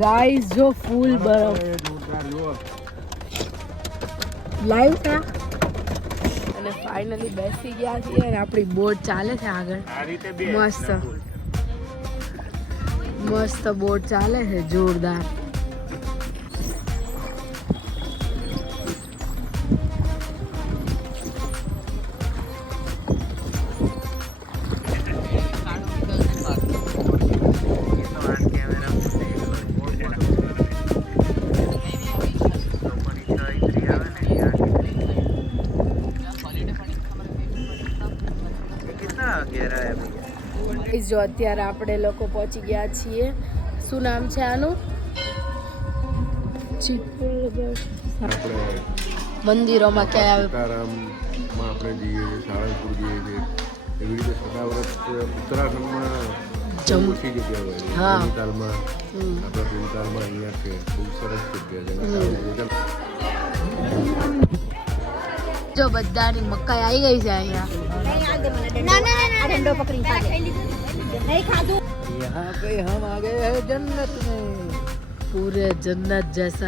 Guys જો full બરફ. Live છે અને ફાઇનલી બેસી ગયા છીએ અને આપણી બોટ ચાલે છે આગળ. મસ્ત. મસ્ત બોટ ચાલે છે જોરદાર. જો અત્યારે આપણે લોકો પહોંચી ગયા છીએ શું નામ છે આનું મંદિરોમાં ક્યાં આવે સાતારામમાં આપણે જઈએ છીએ સાળંગપુર જઈએ છીએ એવી રીતે સદાવ્રત ઉત્તરાખંડમાં જમ્મુથી જગ્યા હોય હા. ભીમતાલમાં હમ. આપણા ભીમતાલમાં અહીંયા છે ખૂબ સરસ જગ્યા છે જો બધાની મકાઈ આવી ગઈ છે અહીંયા નહીં ખાધું. યહાં પે હમ આ ગયે હે જન્નત મેં. પૂરે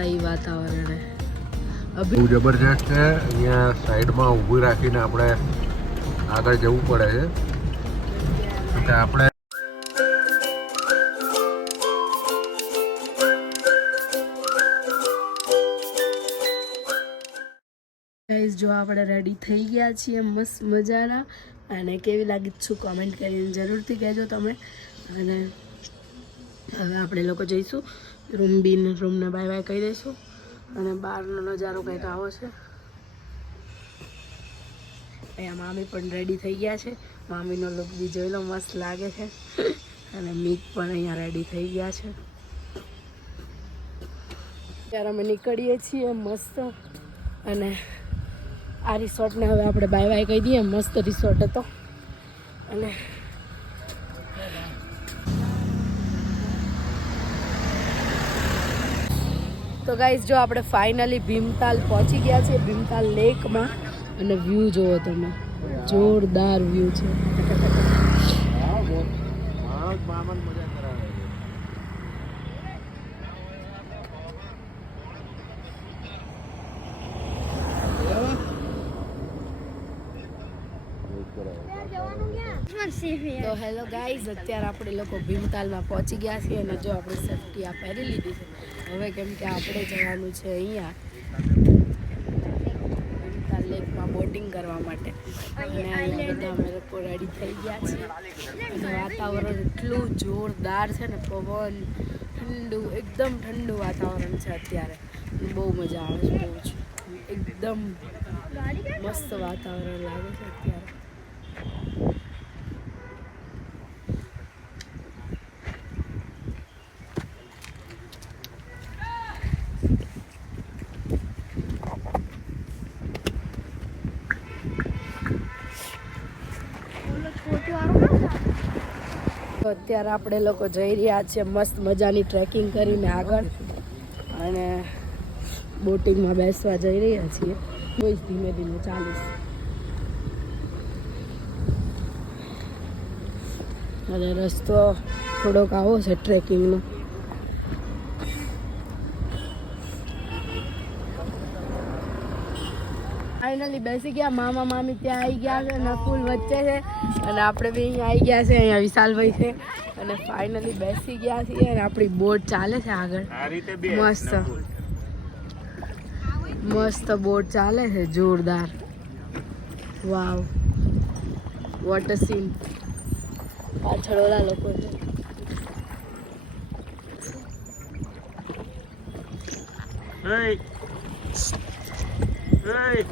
ही વાતાવરણ है અભી જબરજસ્ત છે. અહીંયા સાઈડમાં ઊભી રાખીને આપણે આગળ જવું પડે છે. એટલે આપણે ગાઈઝ જો આપણે રેડી થઈ ગયા છીએ મસ્ત મજાના અને કેવી લાગી છું કોમેન્ટ કરીને જરૂરથી કહેજો તમે. અને હવે આપણે લોકો જઈશું. રૂમ બીન રૂમને બાય બાય કહી દઈશું. અને બહારનો નજારો કંઈક આવો છે. અહીંયા મામી પણ રેડી થઈ ગયા છે. મામીનો લુક બી જોઈ મસ્ત લાગે છે. અને મીત પણ અહીંયા રેડી થઈ ગયા છે. ત્યારે અમે નીકળીએ છીએ મસ્ત. અને આ રિસોર્ટને હવે આપણે બાય બાય કહી દઈએ. મસ્ત રિસોર્ટ હતો. અને તો ગાઈઝ જો આપણે ફાઇનલી ભીમતાલ પહોંચી ગયા છીએ, ભીમતાલ લેકમાં અને વ્યૂ જોવો તમે. જોરદાર વ્યૂ છે મામન મજા કરાવે છે તો હેલો ગાઈઝ અત્યારે આપણે લોકો ભીમતાલમાં પહોંચી ગયા છીએ અને જો આપણે સેફટી આ પહેરી લીધી છે. હવે કેમ કે આપણે જવાનું છે અહીંયા ભીમતાલ લેકમાં બોટિંગ કરવા માટે. અને અહીંયા બધા અમે લોકો રેડી થઈ ગયા છીએ. અને વાતાવરણ એટલું જોરદાર છે ને પવન ઠંડુ એકદમ ઠંડુ વાતાવરણ છે અત્યારે. બહુ મજા આવે છે બહુ જ. એકદમ મસ્ત વાતાવરણ લાગે છે. અત્યારે આપણે લોકો જઈ રહ્યા છીએ મસ્ત મજાની ટ્રેકિંગ કરીને આગળ. અને બોટિંગમાં બેસવા જઈ રહ્યા છીએ. બહુ જ ધીમે ધીમે ચાલીશ. અને રસ્તો થોડોક આવો છે ટ્રેકિંગનો ફાઇનલી બેસી ગયા. મામા મામી ત્યાં આવી ગયા છે નકુલ વચ્ચે છે. અને આપણે બી અહીંયા આવી ગયા છે. અહીંયા વિશાલભાઈ છે. અને ફાઇનલી બેસી ગયા છીએ અને આપણી બોટ ચાલે છે આગળ. મસ્ત. મસ્ત બોટ ચાલે છે. જોરદાર. વાવ. વોટર સીન પાછળ ઓલા લોકો છે. Hey. Hey.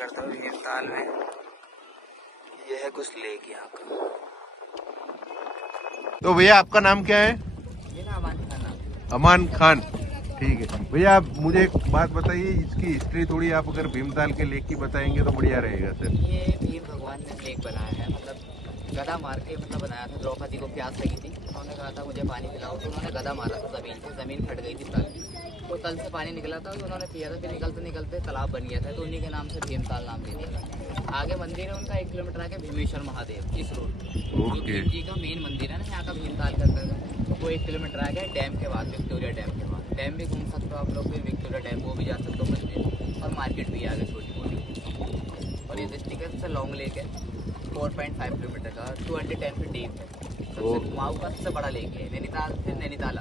करते हुए भीमताल में। ये है कुछ लेक यहाँ का। तो भैया आपका नाम क्या है? अमान अमान खान। ठीक है। भैया आप मुझे एक बात बताइए इसकी हिस्ट्री थोड़ी आप अगर भीमताल के लेक की बताएँगे तो बढ़िया रहेगा सर। ये भीम भगवान ने लेक बनाया है मतलब गदा मार के मतलब बनाया था द्रौपदी को प्यास लगी थी। उन्होंने कहा था मुझे पानी पिलाओ। तो उन्होंने गदा मारा था ज़मीन पे ज़मीन फट गई थी तो तल से पानी निकला था तो उन्होंने पिया था फिर निकलते निकलते तालाब बन गया था तो उन्हीं के नाम से भीमताल नाम दे दिया आगे मंदिर है उनका एक किलोमीटर आगे भीमेश्वर महादेव इस रोड ओके। भीम जी का मेन मंदिर है ना यहाँ का भीमताल के अंदर वो एक किलोमीटर आगे डैम के बाद विक्टोरिया डैम के बाद। डैम भी घूम सकते हो आप लोग फिर विक्टोरिया डैम वो भी जा सकते हो मंदिर। और मार्केट भी है आगे छोटी मोटी और ये डिस्ट्रिक्ट सबसे लॉन्ग लेक है फोर पॉइंट फाइव किलोमीटर का two hundred ten feet deep है सबसे ओह। का सबसे बड़ा लेक है नैनीताल फिर नैनीताल।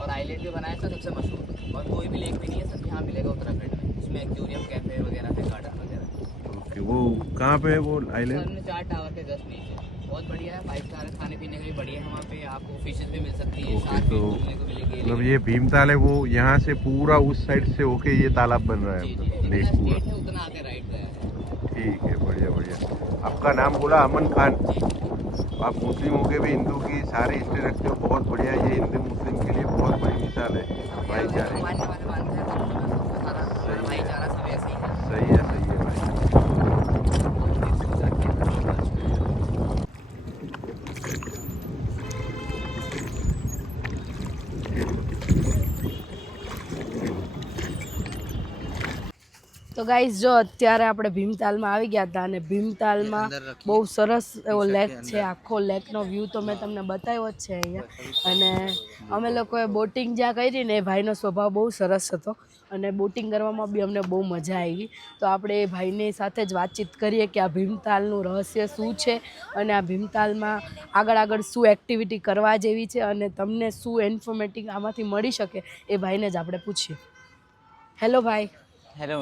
और आइलैंड भी बनाया था सबसे मशहूर। और कोई भी लेक भी नहीं है सब यहाँ मिलेगा उत्तराखंड में। इसमें एक्वेरियम कैफ़े वगैरह है गार्डन वगैरह ओके वो कहाँ पे है वो आइलैंड चार टावर के जस्ट नीचे। बहुत बढ़िया है फाइव स्टार खाने पीने का भी बढ़िया है वहाँ पे। आपको फिशेज भी मिल सकती है ओके, तो मतलब ये भीमताल है वो यहाँ से पूरा उस साइड से होके ये तालाब बन रहा है जी जी मतलब लेक पूरा। गया है। ठीक है बढ़िया बढ़िया। आपका नाम बोला अमन खान? आप मुस्लिम हो के भी हिंदू की सारी हिस्ट्री रखते हो बहुत बढ़िया ये हिंदू मुस्लिम के लिए बहुत बड़ी मिसाल है भाईचारे તો ગાઈઝ જો અત્યારે આપણે ભીમતાલમાં આવી ગયા હતા અને ભીમતાલમાં બહુ સરસ એવો લેક છે આખો લેકનો વ્યૂ તો મેં તમને બતાવ્યો જ છે અહીંયા. અને અમે લોકોએ બોટિંગ જ્યાં કરી ને એ ભાઈનો સ્વભાવ બહુ સરસ હતો અને બોટિંગ કરવામાં બી અમને બહુ મજા આવી. તો આપણે એ ભાઈની સાથે જ વાતચીત કરીએ કે આ ભીમતાલનું રહસ્ય શું છે અને આ ભીમતાલમાં આગળ આગળ શું એક્ટિવિટી કરવા જેવી છે અને તમને શું ઇન્ફોર્મેટિંગ આમાંથી મળી શકે એ ભાઈને જ આપણે પૂછીએ. હેલો ભાઈ. हेलो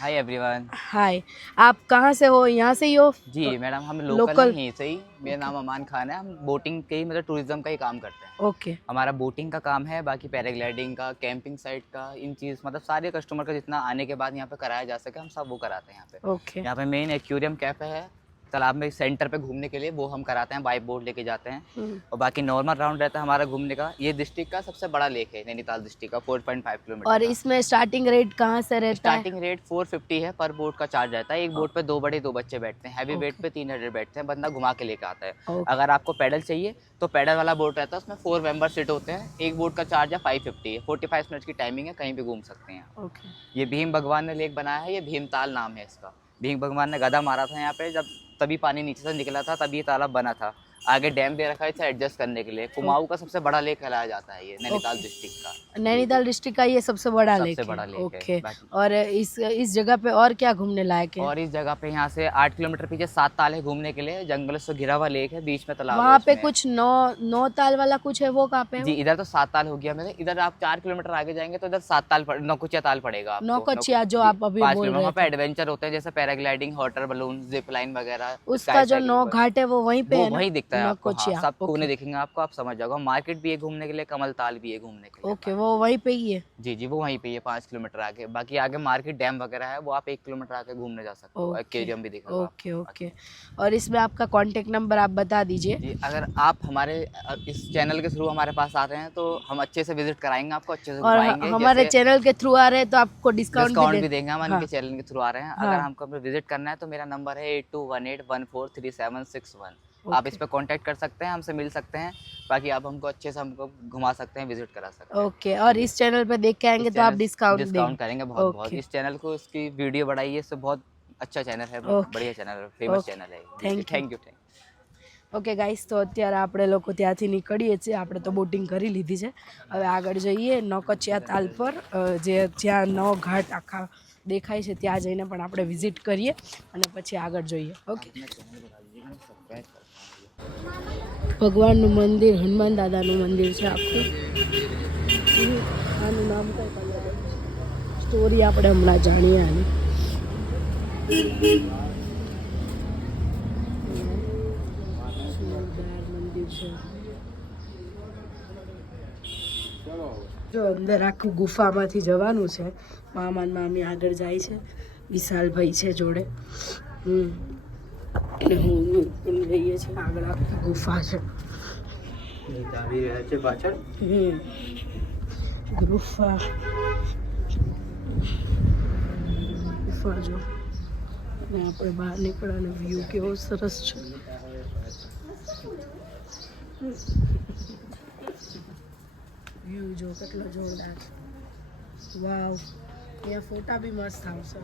हाय एवरीवन हाय आप कहाँ से हो? यहाँ से ही हो? जी मैडम हम लोकल लोकल- ही यहीं से ही मेरा नाम अमान खान है। हम बोटिंग के ही मतलब टूरिज़्म का ही काम करते हैं। Okay okay. हमारा बोटिंग का काम है बाकी पैराग्लाइडिंग का कैंपिंग साइट का इन चीज़ मतलब सारे कस्टमर का जितना आने के बाद यहाँ पे कराया जा सके हम सब वो कराते हैं यहाँ पे। Okay okay. यहाँ पे मेन एक्वेरियम कैफ़े है। तालाब में सेंटर पे घूमने के लिए वो हम कराते हैं बाइक बोर्ड लेके जाते हैं। हम्म, और बाकी नॉर्मल राउंड रहता है हमारा घूमने का। ये डिस्ट्रिक्ट का सबसे बड़ा लेक है नैनीताल डिस्ट्रिक्ट का 4.5 किलोमीटर और। इसमें स्टार्टिंग रेट कहाँ से रहता है? स्टार्टिंग रेट 450 है पर बोट का चार्ज रहता है। एक बोट पे दो बड़े दो बच्चे बैठते हैं। हैवी वेट पे 300 बैठते हैं। बंदा घुमा के लेके आता है। अगर आपको पैडल चाहिए तो पैडल वाला बोट रहता है उसमें फोर मेंबर सीट होते हैं। एक बोट का चार्ज है 550 है। 45 मिनट की टाइमिंग है कहीं भी घूम सकते हैं ओके। ये भीम भगवान ने लेक बनाया है ये भीमताल नाम है इसका। भीम भगवान ने गदा मारा था यहाँ पे जब तभी पानी नीचे से निकला था तभी ये तालाब बना था आगे डैम दे रखा है इसे एडजस्ट करने के लिए। कुमाऊ का सबसे बड़ा लेक कहलाया जाता है ये नैनीताल डिस्ट्रिक्ट का। नैनीताल डिस्ट्रिक्ट का ये सबसे बड़ा सबसे लेक है। बड़ा लेक ओके और इस इस जगह पे और क्या घूमने लायक है? और इस जगह पे यहाँ से आठ किलोमीटर पीछे सात ताल है घूमने के लिए। जंगल से घिरा हुआ लेक है बीच में तालाब वहाँ पे कुछ नौ नौ ताल वाला कुछ है वो कहाँ पे जी इधर तो सात ताल हो गया मेरे इधर आप चार किलोमीटर आगे जाएँगे तो इधर सात ताल नौकुचिया ताल पड़ेगा। नौकुचिया जो आप अभी बोल रहे वहाँ पे एडवेंचर होते हैं जैसे paragliding hot air balloon zip line वगैरह उसका जो नौ घाट है वो वहीं पे वहीं दिखता है आपको हाँ, सब कोने। दिखेंगे आपको आप समझ जाओगे। मार्केट भी है घूमने के लिए कमल ताल भी है घूमने के लिए ओके okay, वो वहीं पे ही है? जी जी वो वहीं पे ही है पाँच किलोमीटर आगे। बाकी आगे मार्केट डैम वगैरह है वो आप एक किलोमीटर आगे घूमने जा सकते हो। एक्वेरियम भी दिखेगा ओके ओके। और इसमें आपका कॉन्टेक्ट नंबर आप बता दीजिए। जी अगर आप हमारे इस चैनल के थ्रू हमारे पास आते हैं तो हम अच्छे से विज़िट कराएँगे आपको अच्छे से और हमारे चैनल के थ्रू आ रहे हैं तो आपको डिस्काउंट भी देंगे हम हाँ। इनके चैनल के थ्रू आ रहे हैं। हाँ। अगर हमको विज़िट करना है तो मेरा नंबर है eight two one eight one four three seven six one आप ओके। इस पर कांटेक्ट कर सकते हैं हमसे मिल सकते हैं बाकी आप हमको अच्छे से हमको घुमा सकते हैं विजिट करा सकते हैं ओके और इस चैनल पे देख के आएंगे इस तो आप चैनल- डिस्काउंट डिस्काउंट देंगे करेंगे बहुत बहुत ओके। इस चैनल को इसकी वीडियो बढ़ाइए इससे बहुत अच्छा चैनल है बहुत ओके। बढ़िया चैनल है फेमस ओके। चैनल है Thank you. Thank you thank okay guys તો અત્યારે આપણે લોકો ત્યાંથી નીકળીએ છીએ આપણે તો બોટિંગ કરી લીધી છે હવે આગળ જઈએ નૌકચિયા તાલ પર અ, જે જ્યાં નવ ઘાટ આખા દેખાય છે ત્યાં જઈને પણ આપણે વિઝિટ કરીએ અને પછી આગળ જોઈએ ઓકે ભગવાનનું મંદિર, હનુમાન દાદાનું મંદિર છે આખું. આનું નામ કઈ સ્ટોરી આપણે હમણાં જાણીએ આની. જો અંદર આખું ગુફામાંથી જવાનું છે. મામા મામી આગળ જાય છે. વિશાલભાઈ છે જોડે. હમ. અને હું એમ જઈએ છીએ આગળ આખી ગુફા છે આવી રહ્યા છે પાછળ? હમ. ગુફા. ગુફા જો. અને આપણે બહાર નીકળવાનો વ્યૂ કેવો સરસ છે. વ્યૂ જો કેટલો જોરદાર છે. વાવ અહીંયા ફોટા બી મસ્ત આવશે.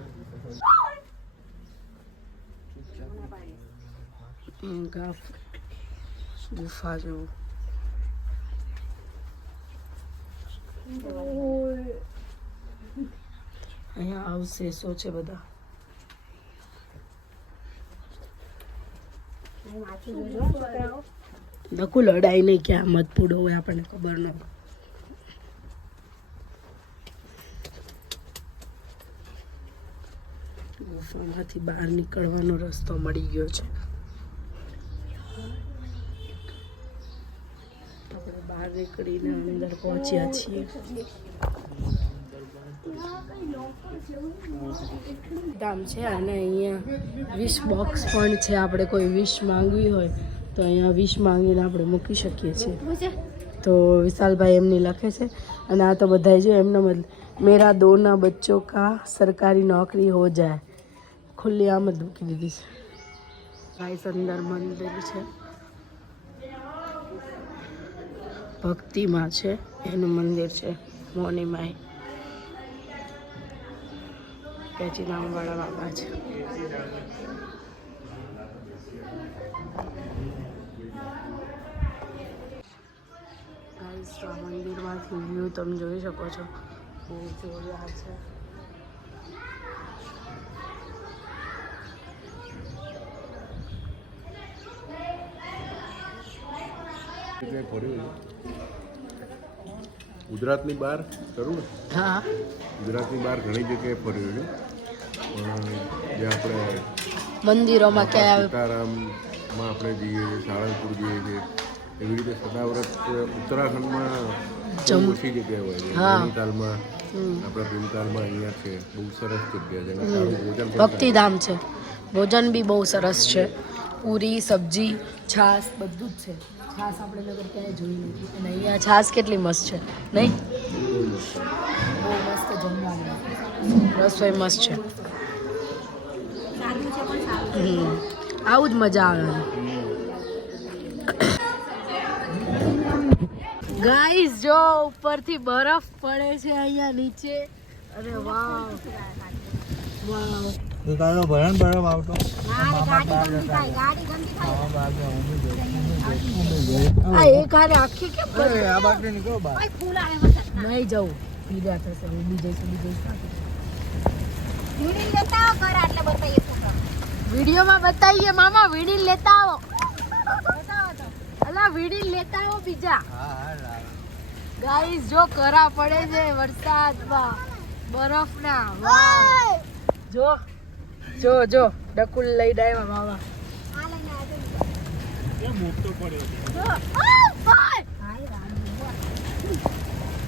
ગાફ જેવું અહીંયા અવશેષો છે બધા. નકુલ લડાઈ નહીં, ક્યાં મત પૂડો હોય આપણને ખબર ન ગુફામાંથી બહાર નીકળવાનો રસ્તો મળી ગયો છે આપણે બહાર નીકળીને અંદર પહોંચ્યા છીએ. ધામ છે અને અહીંયા વિશ બોક્સ પણ છે. આપણે કોઈ વિશ માંગવી હોય તો અહીંયા વિશ માંગીને આપણે મૂકી શકીએ છીએ. તો વિશાલભાઈ એમની લખે છે. અને આ તો બધા જો એમનો મતલબ મેરા દોના બચ્ચો કા સરકારી નોકરી હો જાય. ખુલ્લી આમ જ મૂકી દીધી છે. ભાઈ અંદર મંદિર છે. ભક્તિમાં છે. એનું મંદિર છે મોનીમાઈ માઈ પેચી નામવાળા બાબા છે. આ મંદિરમાંથી વ્યૂ તમે જોઈ શકો છો. બહુ જોરદાર છે. જગ્યાએ ફર્યું ગુજરાતની બહાર કરું ને? હા. ગુજરાતની બહાર ઘણી જગ્યાએ ફર્યું છે. પણ જે આપણે મંદિરોમાં ક્યાં સીતારામમાં આપણે જઈએ છીએ સાળંગપુર જઈએ છીએ એવી રીતે સદાવ્રત ઉત્તરાખંડમાં બહુ જમ- ઓછી જગ્યાએ હોય છે. હા. નૈનીતાલમાં હમ. આપણા ભીમતાલમાં અહીંયા છે. બહુ સરસ જગ્યા છે. અને સારું ભોજન પણ ભક્તિધામ છે. ભોજન બી બહુ સરસ છે. પૂરી સબ્જી છાશ બધું જ છે. છાશ આપણે નગર ક્યાંય જોઈ નથી. અને અહીંયા છાસ કેટલી મસ્ત છે નહીં? બહુ મસ્ત જમવાનું. રસોઈ મસ્ત છે. આવું જ મજા આવે. ગાઈસ જો ઉપરથી બરફ પડે છે અહીંયા નીચે. અરે વાવ. વાવ. તારો ભરણ બરફ આવતો. નહીં જવું. પીડા થશે ઊભી જઈશું ઊભી જઈશું. વિડીયોમાં બતાવીએ મામા વીડી લેતા આવો. અલા વીડી લેતા આવો બીજા. હા હા ગાઈસ જો કરા પડે છે વરસાદમાં બરફના. વાવ જો જો જો ડકુલ લઈ ડાયવા મામા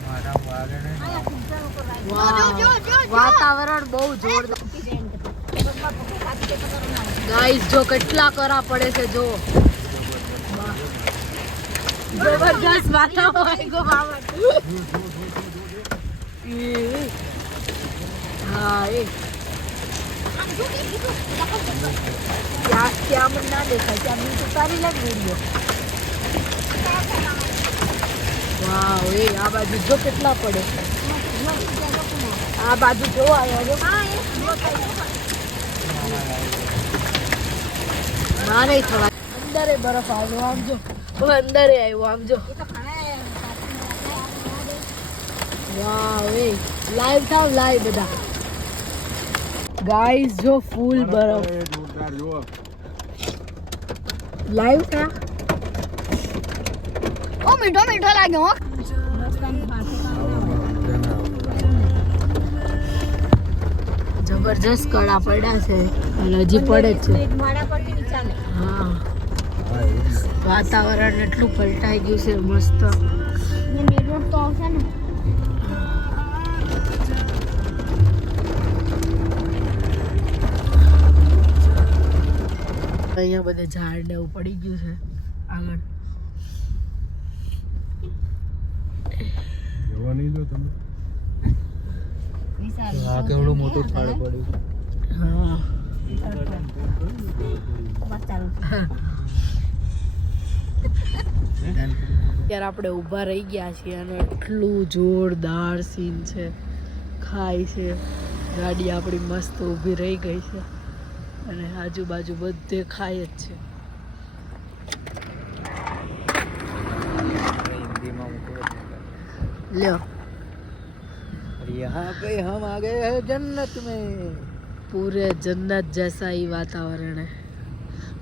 મારા વાગે નહીં વાવ. વાતાવરણ બહુ જોરદાર ગાઈસ જો કેટલા કરા પડે છે જો જબરદસ્ત વાતાવરણ ગો મામા એ. હા એ ના દેખાય ત્યાં વાવ એ અંદરે બરફ આવ્યો આમ જો અંદરે આવ્યો આમ જો વાવ એ લાઈવ થાવ લાઈવ બધા ગાઈસ જો ફૂલ બરફ. લાઈવ થા ઓ મીઠો મીઠો લાગ્યો હો. જબરજસ્ત કળા પડ્યા છે. હજી પડે છે. મારા પરથી નીચા હા. વાતાવરણ એટલું પલટાઈ ગયું છે મસ્ત. નેટવર્ક તો આવશે ને. અહીંયા બધે ઝાડ ને એવું પડી ગયું છે. આગળ. જવા નહીં દો તમે આ કેવડું મોટું ખાડ પડ્યું. હા. બસ આપણે ઊભા રહી ગયા છીએ અને એટલું જોરદાર સીન છે. ખાય છે. ગાડી આપણી મસ્ત ઊભી રહી ગઈ છે. અને આજુબાજુ બધે ખાય જ છે हिंदी में हमको લ્યો और यहाँ पे हम आ गए हैं जन्नत में पूरे जन्नत जैसा ही वातावरण है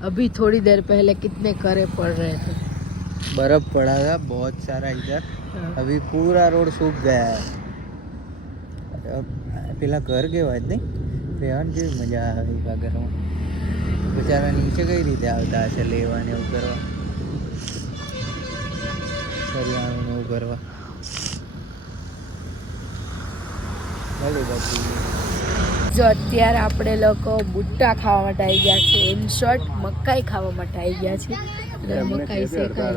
अभी थोड़ी देर पहले कितने करे पड़ रहे थे बर्फ पड़ा था बहुत सारा इधर अभी पूरा रोड सूख गया है अब પેલા ઘર કેવા જ નહીં રહેવાની કેવી મજા આવે એવા ઘરમાં બિચારા નીચે કઈ રીતે આવતા હશે લેવા ને એવું કરવા? કરવાનું એવું કરવા? જો અત્યારે આપણે લોકો બુટ્ટા ખાવા માટે આવી ગયા છે. ઇન શોર્ટ મકાઈ ખાવા માટે આવી ગયા છે. મકાઈ શેકાય.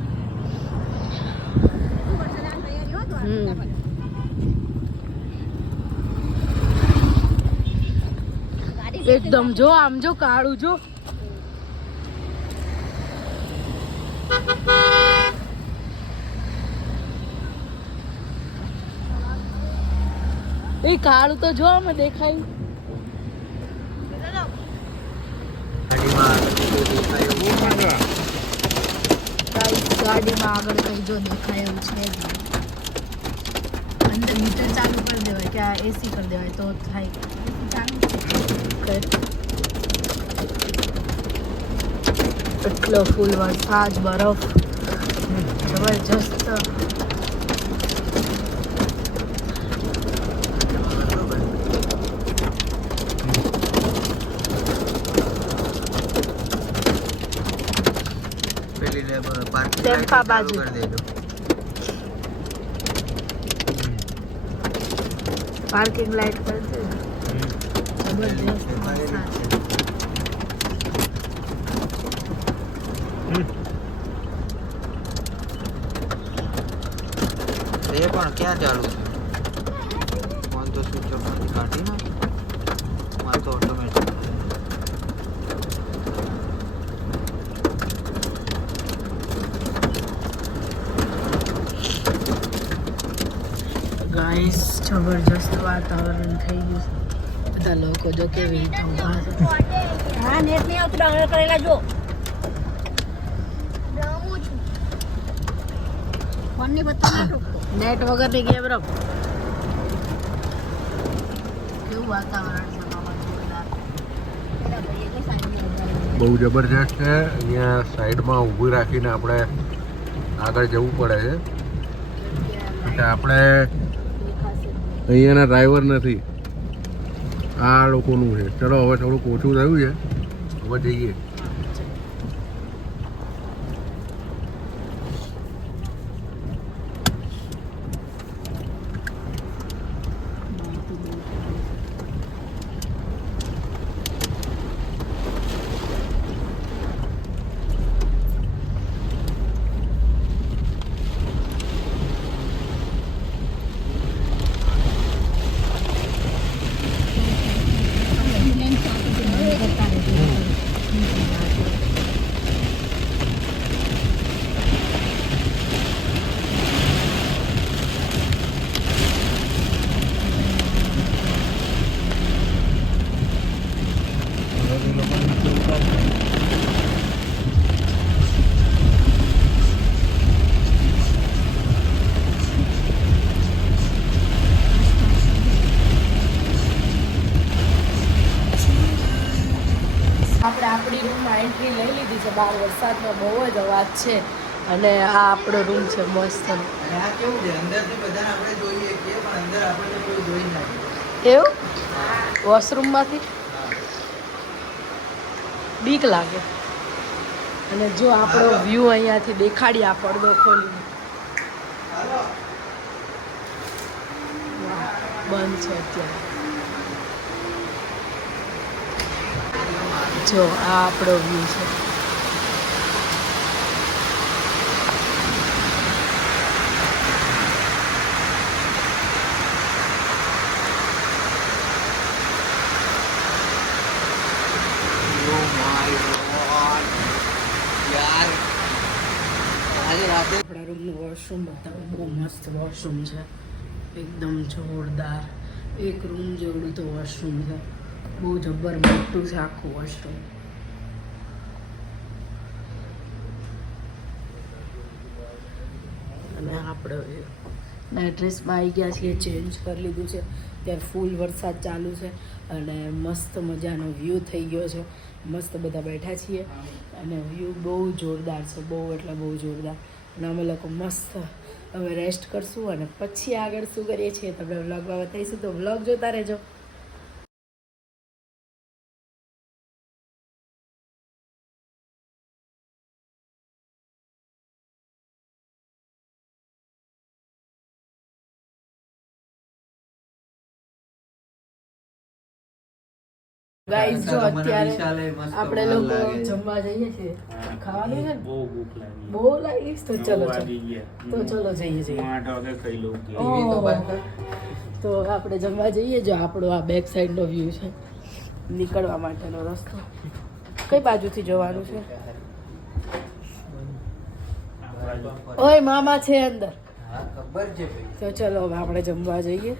એકદમ જો આમ જો, કાળું જો એ કાળું તો જો અમે દેખાયું ગાડીમાં આગળ કઈ જો દેખાય એવું છે. અંદર મીટર ચાલુ કરી દેવાય કે આ એસી કરી દેવાય તો થાય. એટલો ફૂલ વરસાદ બરફ. જબરજસ્ત. પેલી લેબ પાર્કિંગ ટેમ્પા બાજુ. કરી દેજો. પાર્કિંગ લાઈટ કરી એ પણ ક્યાં ચાલુ છે? ફોન તો કાઢી ને મારે ઓટોમેટિક ગાઈસ જબરજસ્ત વાતાવરણ થઈ ગયું છે. બધા લોકો જો કેવી હા નેટ નહીં આવતું ડાઉનલોડ કરેલા જો નેટ વગરની ગેમ રમ. કેવું વાતાવરણ બહુ જબરજસ્ત છે. અહીંયા સાઈડમાં ઊભી રાખીને આપણે આગળ જવું પડે છે. એટલે આપણે અહીંયાના ડ્રાઈવર નથી. આ લોકોનું છે. ચલો હવે થોડુંક ઓછું થયું છે. હવે જઈએ. છે બહાર વરસાદનો બહુ જ અવાજ છે અને આ આપણો રૂમ છે મસ્ત. એવું? વોશરૂમમાંથી? બીક લાગે. અને જો આપણો વ્યૂ અહીંયાથી દેખાડી આ પડદો ખોલીને. બંધ છે અત્યારે. જો આ આપણો વ્યૂ છે યાર આજે રાતે આપણા રૂમનું વોશરૂમ બતાવું બહુ મસ્ત વોશરૂમ છે એકદમ જોરદાર એક રૂમ જેવડું તો વોશરૂમ છે બહુ જબ્બર મોટું છે આખું વોશરૂમ અને આપણે ના ડ્રેસમાં આવી ગયા છીએ ચેન્જ કરી લીધું છે. ત્યારે ફૂલ વરસાદ ચાલુ છે અને મસ્ત મજાનો વ્યૂ થઈ ગયો છે. મસ્ત બધા બેઠા છીએ અને વ્યૂ બહુ જોરદાર છે, બહુ એટલે બહુ જોરદાર. અને અમે લોકો મસ્ત હવે રેસ્ટ કરશું અને પછી આગળ શું કરીએ છીએ તમને વ્લોગમાં બતાવીશું. તો વ્લોગ જોતા રહેજો. ગાઈસ જો અત્યારે આપણે લોકો જમવા જઈએ છીએ. ખાવાનું છે બહુ ભૂખ લાગી. બહુ લાગી તો ચલો તો ચલો જઈએ જઈએ. વાગે ખાઈ લઉં તો. તો આપણે જમવા જઈએ. જો આપણો આ બેક સાઈડનો વ્યૂ છે. નીકળવા માટેનો રસ્તો. કઈ બાજુથી જવાનું છે? ઓય મામા છે અંદર. ખબર છે તો ચલો આપણે જમવા જઈએ.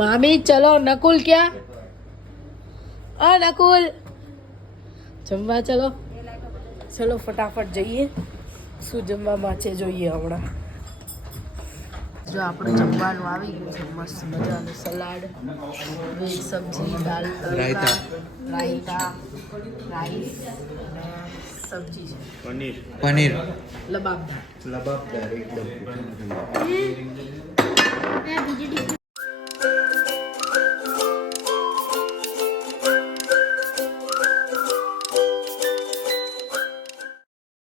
મામી ચલો નકુલ ક્યાં? ઓ નકુલ જમવા ચલો. ચલો ફટાફટ જઈએ. શું જમવામાં છે જોઈએ હમણાં? જો આપણે જમવાનું આવી ગયું છે મસ્ત મજાનું સલાડ વેજ સબ્જી દાલ રાયતા રાયતા રાઈસ સબ્જી છે. પનીર. પનીર. લબાબદાર લબાબદાર એકદમ.